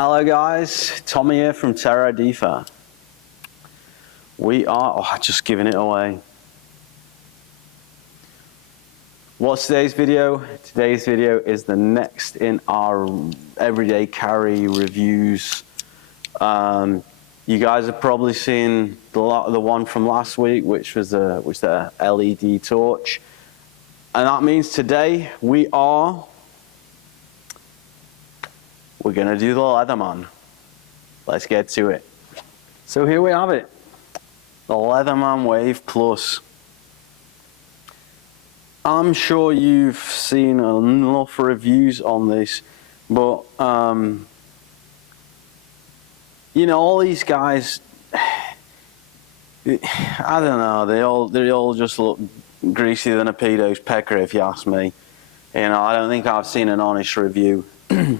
Hello guys, Tommy here from Terra Defa. We are, just giving it away. What's today's video? Today's video is the next in our everyday carry reviews. You guys have probably seen the one from last week, which was the LED torch. And that means today we're gonna do the Leatherman. Let's get to it. So here we have it, the Leatherman Wave Plus. I'm sure you've seen enough reviews on this, but you know, all these guys, I don't know, they all just look greasier than a pedo's pecker, if you ask me. You know, I don't think I've seen an honest review.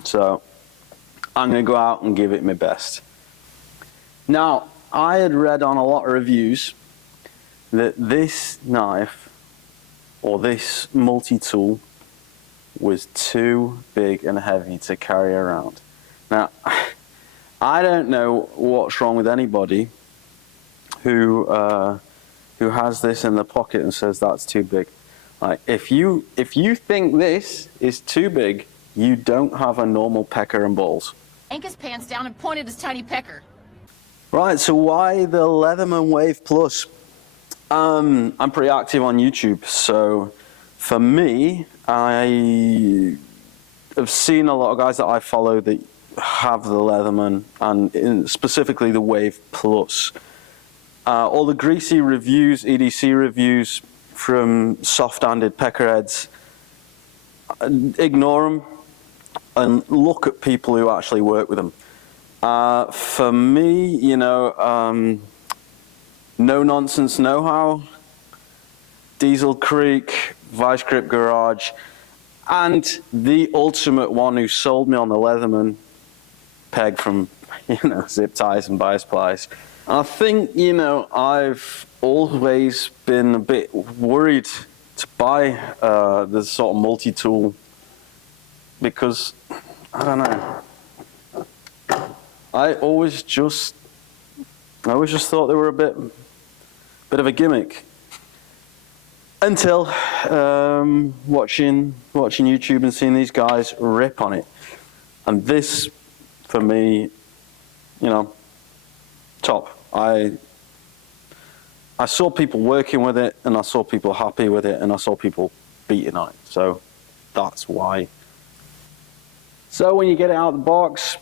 So I'm going to go out and give it my best. Now, I had read on a lot of reviews that this knife, or this multi-tool, was too big and heavy to carry around. Now, I don't know what's wrong with anybody who has this in the pocket and says that's too big. Like, if you think this is too big, you don't have a normal pecker and balls. Yanked his pants down and pointed his tiny pecker. Right, so why the Leatherman Wave Plus? I'm pretty active on YouTube, so for me, I have seen a lot of guys that I follow that have the Leatherman, and specifically the Wave Plus. All the greasy reviews, EDC reviews from soft-handed peckerheads, ignore them and look at people who actually work with them. For me, you know, no nonsense know-how, Diesel Creek, Vice Grip Garage, and the ultimate one who sold me on the Leatherman peg from, you know, Zip Ties and Bias Plies. I think, you know, I've always been a bit worried to buy this sort of multi-tool because, I don't know, I always just thought they were a bit of a gimmick until watching YouTube and seeing these guys rip on it. And this, for me, you know, top. I saw people working with it, and I saw people happy with it, and I saw people beating on it. So that's why. So when you get it out of the box,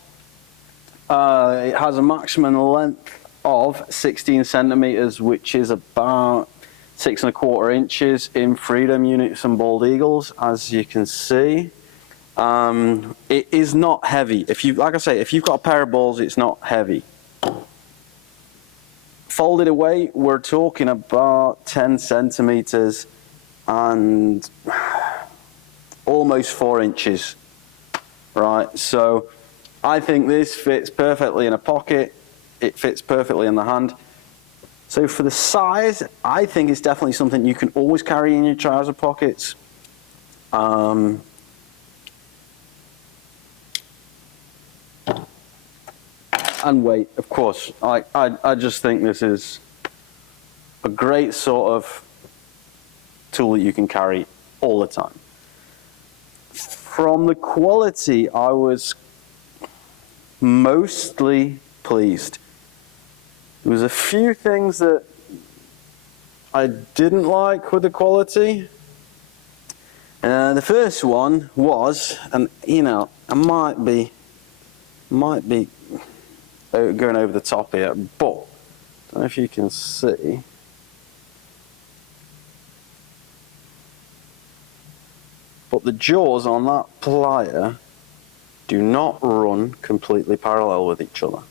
it has a maximum length of 16 centimeters, which is about 6 1/4 inches in Freedom units and Bald Eagles, as you can see. It is not heavy. Like I say, if you've got a pair of balls, it's not heavy. Folded away, we're talking about 10 centimeters and almost 4 inches. Right, so I think this fits perfectly in a pocket. It fits perfectly in the hand. So for the size, I think it's definitely something you can always carry in your trouser pockets. And weight, of course. I just think this is a great sort of tool that you can carry all the time. From the quality, I was mostly pleased. There was a few things that I didn't like with the quality. The first one was, and you know, I might be going over the top here, but I don't know if you can see. But the jaws on that plier do not run completely parallel with each other.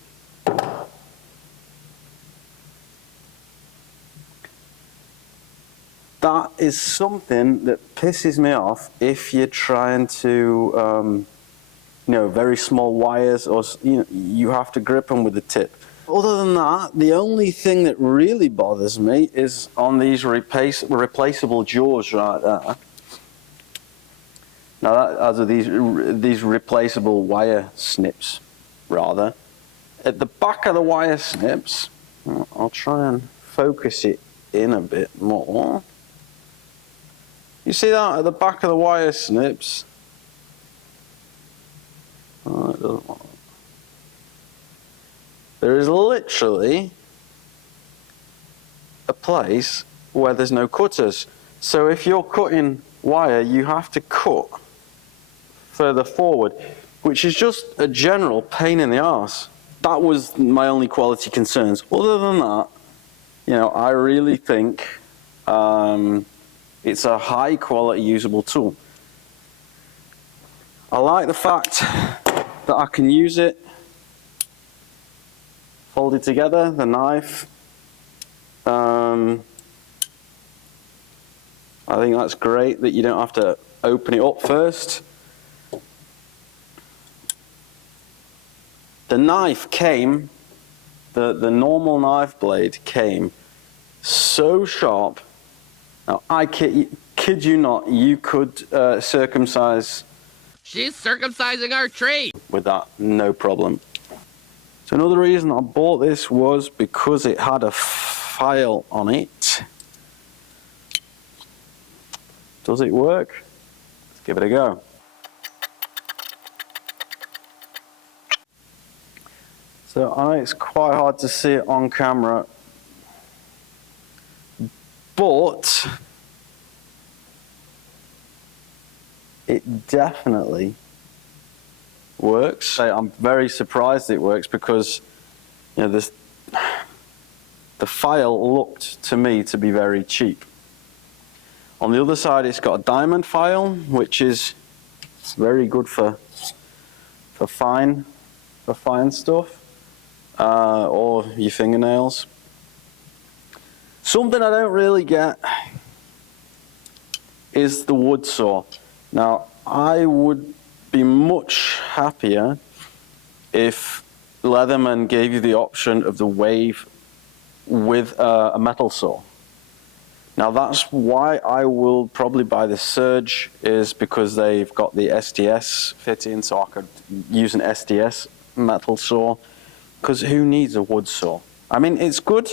That is something that pisses me off if you're trying to, you know, very small wires, or you have to grip them with the tip. Other than that, the only thing that really bothers me is on these replaceable jaws right there. Now, these replaceable wire snips. rather, at the back of the wire snips, I'll try and focus it in a bit more. You see that at the back of the wire snips? Oh, it doesn't want to. There is literally a place where there's no cutters. So if you're cutting wire, you have to cut further forward, which is just a general pain in the arse. That was my only quality concerns. Other than that, you know, I really think it's a high quality usable tool. I like the fact that I can use it folded together, the knife. I think that's great that you don't have to open it up first. The knife came, the normal knife blade came so sharp. Now, I kid you not, you could circumcise. She's circumcising our tree. With that, no problem. So another reason I bought this was because it had a file on it. Does it work? Let's give it a go. So I know it's quite hard to see it on camera, but it definitely works. I'm very surprised it works because, you know, the file looked to me to be very cheap. On the other side, it's got a diamond file, which is very good for fine stuff, or your fingernails. Something I don't really get is the wood saw. Now, I would be much happier if Leatherman gave you the option of the Wave with a metal saw. Now that's why I will probably buy the Surge, is because they've got the SDS fitting, so I could use an SDS metal saw, because who needs a wood saw? I mean, it's good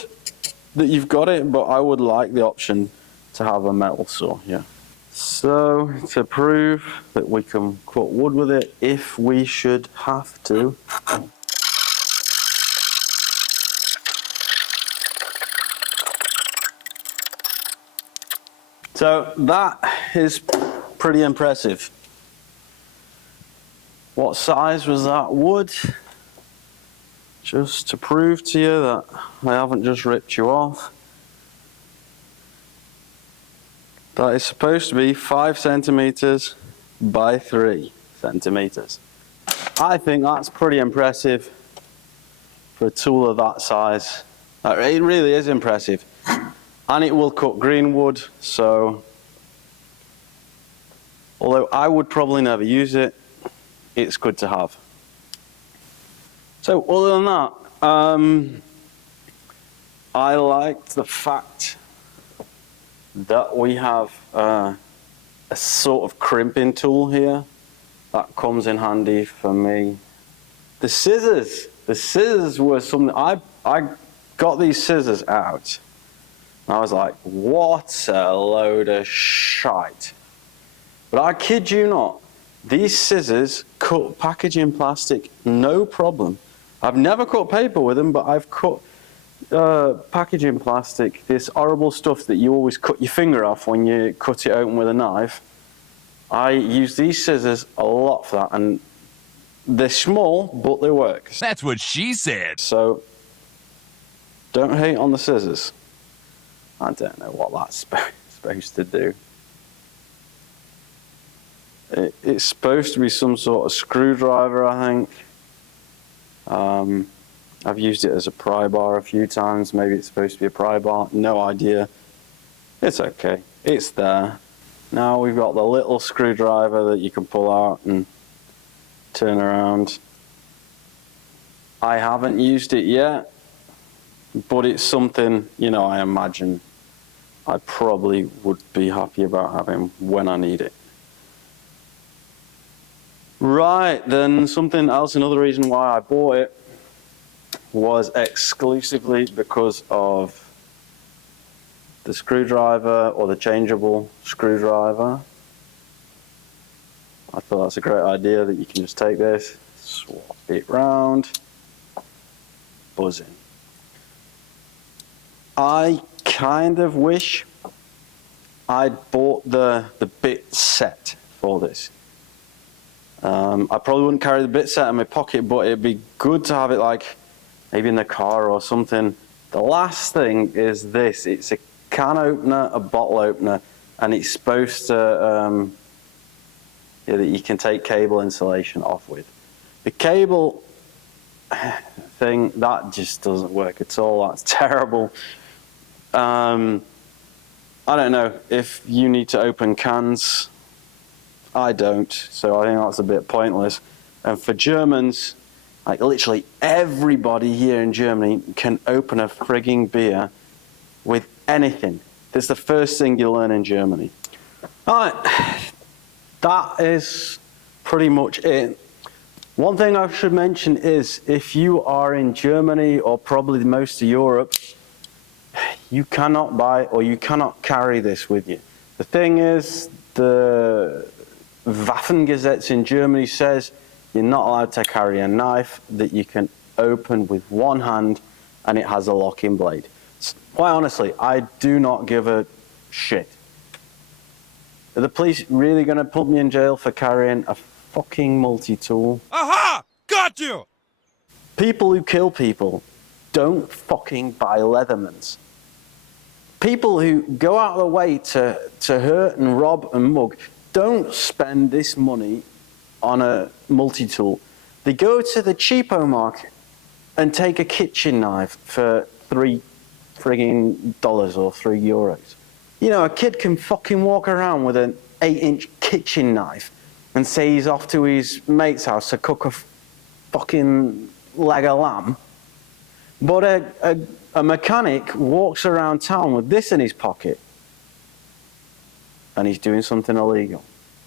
that you've got it, but I would like the option to have a metal saw, yeah. So, to prove that we can cut wood with it, if we should have to, so that is pretty impressive. What size was that wood? Just to prove to you that I haven't just ripped you off. That is supposed to be 5 centimeters by 3 centimeters. I think that's pretty impressive for a tool of that size. It really is impressive. And it will cut green wood, so although I would probably never use it, it's good to have. So other than that, I liked the fact that we have a sort of crimping tool here. That comes in handy for me. The scissors were something, I got these scissors out. I was like, what a load of shite. But I kid you not, these scissors cut packaging plastic, no problem. I've never cut paper with them, but I've cut packaging plastic, this horrible stuff that you always cut your finger off when you cut it open with a knife. I use these scissors a lot for that, and they're small, but they work. That's what she said. So, don't hate on the scissors. I don't know what that's supposed to do. It's supposed to be some sort of screwdriver, I think. I've used it as a pry bar a few times. Maybe it's supposed to be a pry bar. No idea. It's okay. It's there. Now we've got the little screwdriver that you can pull out and turn around. I haven't used it yet, but it's something, you know, I imagine I probably would be happy about having when I need it. Right, then something else, another reason why I bought it was exclusively because of the screwdriver, or the changeable screwdriver. I thought that's a great idea, that you can just take this, swap it round, buzzing. I kind of wish I'd bought the bit set for this. I probably wouldn't carry the bit set in my pocket, but it'd be good to have it like maybe in the car or something. The last thing is this. It's a can opener, a bottle opener, and it's supposed to, that you can take cable insulation off with. The cable thing, that just doesn't work at all. That's terrible. I don't know if you need to open cans. I don't, so I think that's a bit pointless. And for Germans, like literally everybody here in Germany can open a frigging beer with anything. That's the first thing you learn in Germany. All right, that is pretty much it. One thing I should mention is if you are in Germany or probably most of Europe, you cannot buy or you cannot carry this with you. The thing is, the Waffengesetz in Germany says you're not allowed to carry a knife that you can open with one hand and it has a locking blade. Quite honestly, I do not give a shit. Are the police really going to put me in jail for carrying a fucking multi-tool? Aha! Got you! People who kill people don't fucking buy Leathermans. People who go out of their way to hurt and rob and mug don't spend this money on a multi-tool. They go to the cheapo market and take a kitchen knife for $3 frigging or €3. You know, a kid can fucking walk around with an 8-inch kitchen knife and say he's off to his mate's house to cook a fucking leg of lamb. But a mechanic walks around town with this in his pocket and he's doing something illegal.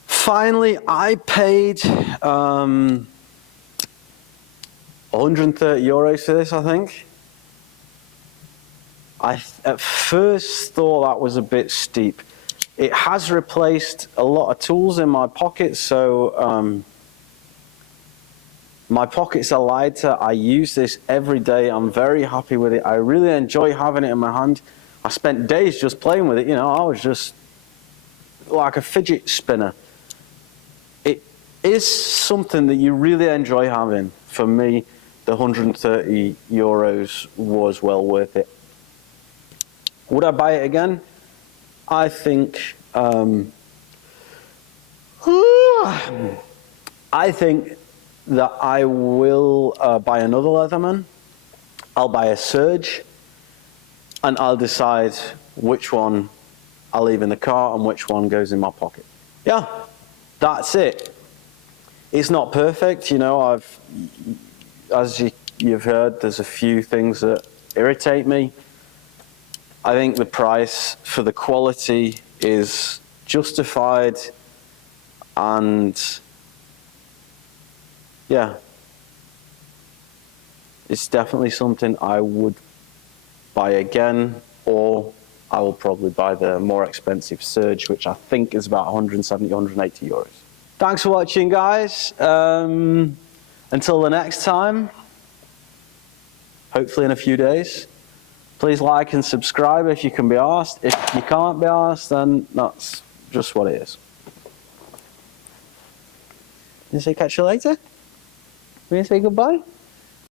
Finally, I paid €130 for this, I think. I at first thought that was a bit steep. It has replaced a lot of tools in my pocket, so my pockets are lighter. I use this every day. I'm very happy with it. I really enjoy having it in my hand. I spent days just playing with it. You know, I was just like a fidget spinner. It is something that you really enjoy having. For me, the €130 was well worth it. Would I buy it again? I think that I will buy another Leatherman. I'll buy a Surge, and I'll decide which one I'll leave in the car and which one goes in my pocket. Yeah, that's it. It's not perfect, you know. As you've heard, there's a few things that irritate me. I think the price for the quality is justified, and yeah, it's definitely something I would buy again, or I will probably buy the more expensive Surge, which I think is about €170, €180. Thanks for watching, guys. Until the next time, hopefully in a few days. Please like and subscribe if you can be arsed. If you can't be arsed, then that's just what it is. You say catch you later? You say goodbye?